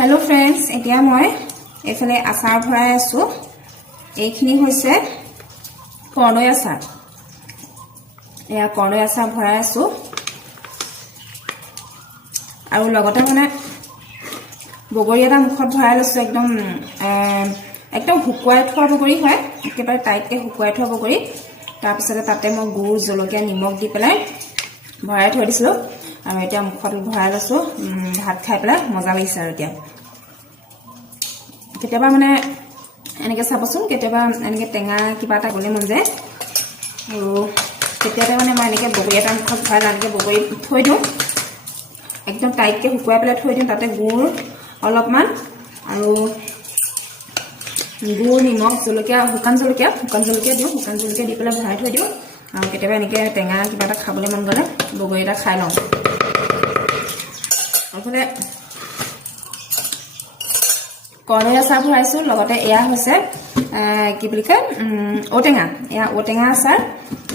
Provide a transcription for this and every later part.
hello friends এতিয়া মই এফালে আচাৰ ভৰাই আছো এইখিনি হৈছে কৰ্ণই আচাৰ এয়া কৰ্ণই আচাৰ ভৰাই আছো আৰু লগতে মানে বগৰী এটা মুখত ভৰাই লৈছো একদম হুকুৱাই থোৱা বগৰী হয় একেবাৰে টাইটকে হুকুৱাই থোৱা বগৰী তাৰ পিছতে তাতে মই গুড় জলকীয়া নিমখ দি পেলাই ভৰাই থৈ দিছিলো আৰু এতিয়া মুখত ভৰাই লৈছো ভাত খাই পেলাই মজা লাগিছে আৰু এতিয়া কেতিয়াবা মানে এনেকে চাবচোন কেতিয়াবা এনেকে টেঙা কিবা এটা গলে মন যায় আৰু কেতিয়াবা মানে মই এনেকে বগৰী এটা মুখত ভৰাই এনেকে বগৰী থৈ দিওঁ একদম টাইটকে হুকুৱাই পেলাই থৈ দিওঁ তাতে গুড় অলপমান আৰু গুড় নিমখ জলকীয়া শুকান জলকীয়া দিওঁ শুকান জলকীয়া দি পেলাই ভৰাই থৈ দিওঁ আৰু কেতিয়াবা এনেকে টেঙা কিবা এটা খাবলৈ মন গলে বগৰী এটা খাই লওঁ আফালে কৰ্ণই আচাৰ ভৰাইছো লগতে এয়া হৈছে কি বুলি কয় ঔটেঙা এয়া ঔটেঙা আচাৰ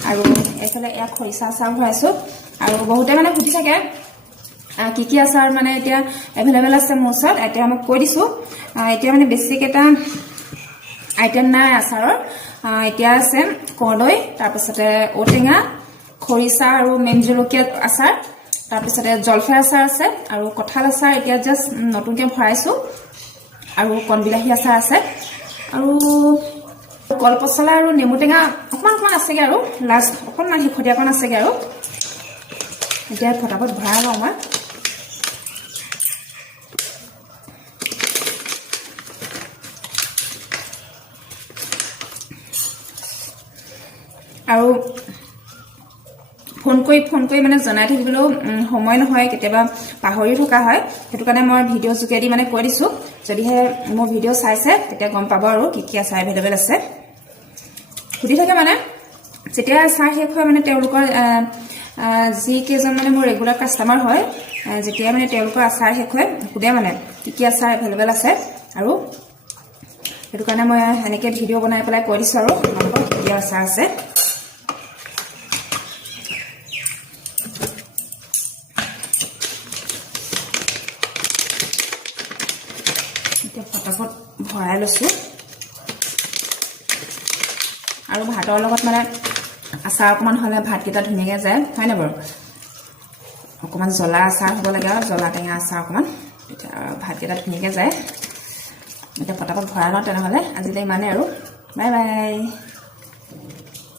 আৰু এফালে এয়া খৰিচা আচাৰ ভৰাইছো আৰু বহুতে মানে সুধি থাকে কি আচাৰ মানে এতিয়া এভেইলেবল আছে মোৰ ওচৰত এতিয়া মই কৈ দিছো এতিয়া মানে বেছিক এটা আইটেম নাই আচাৰৰ এতিয়া আছে কৰ্ণই তাৰ পিছতে ঔটেঙা খৰিচা আৰু মেম জলকীয়া আচাৰ তাৰ পিছতে জলফাই আচাৰ আছে আৰু কঁঠাল আচাৰ এতিয়া জাস্ট নতুনকে ভৰাইছো আৰু কণবিলাহী আচাৰ আছে আৰু কলপচলা আৰু নেমু টেঙা অকমান আছেগে আৰু লাষ্ট অকমান হিখতিয়াকণ আছেগে আৰু এতিয়া ফটাফট ভৰাই লওঁ মই আৰু ফোন কৰি মানে জনাই থাকিবলৈও সময় নহয় কেতিয়াবা পাহৰি থকা হয় সেইটো কাৰণে মই ভিডিও যোগেদি মানে কৈ দিছো যদিহে মোৰ ভিডিও চাইছে তেতিয়া গম পাব আৰু কি আচাৰ এভেইলেবল আছে সুধি থাকে মানে যেতিয়া আচাৰ শেষ হয় মানে তেওঁলোকৰ যি কেজন মানে মোৰ ৰেগুলাৰ কাস্টমাৰ হয় যেতিয়া মানে তেওঁলোকৰ আচাৰ শেষ হয় সুধে মানে কি আচাৰ এভেইলেবল আছে আৰু সেইটো কাৰণে মই এনেকে ভিডিও বনাই পেলাই কৈ দিছো আৰু আপোনালোকক কি আচাৰ আছে ফটাফট ভৰাই লৈছো আৰু ভাতৰ লগত মানে আচাৰ অকমান হলে ভাতকেইটা ধুনীয়াকৈ যায় হয় না বাৰু অকমান জ্বলা আচাৰ হ'ব লাগে আৰু জ্বলা টেঙা আচাৰ অকমান তেতিয়া ভাতকেইটা ধুনীয়াকৈ যায় এতিয়া ফটাফট ভৰাই লওঁ তেনেহ'লে আজিলৈ ইমানে আৰু বাই বাই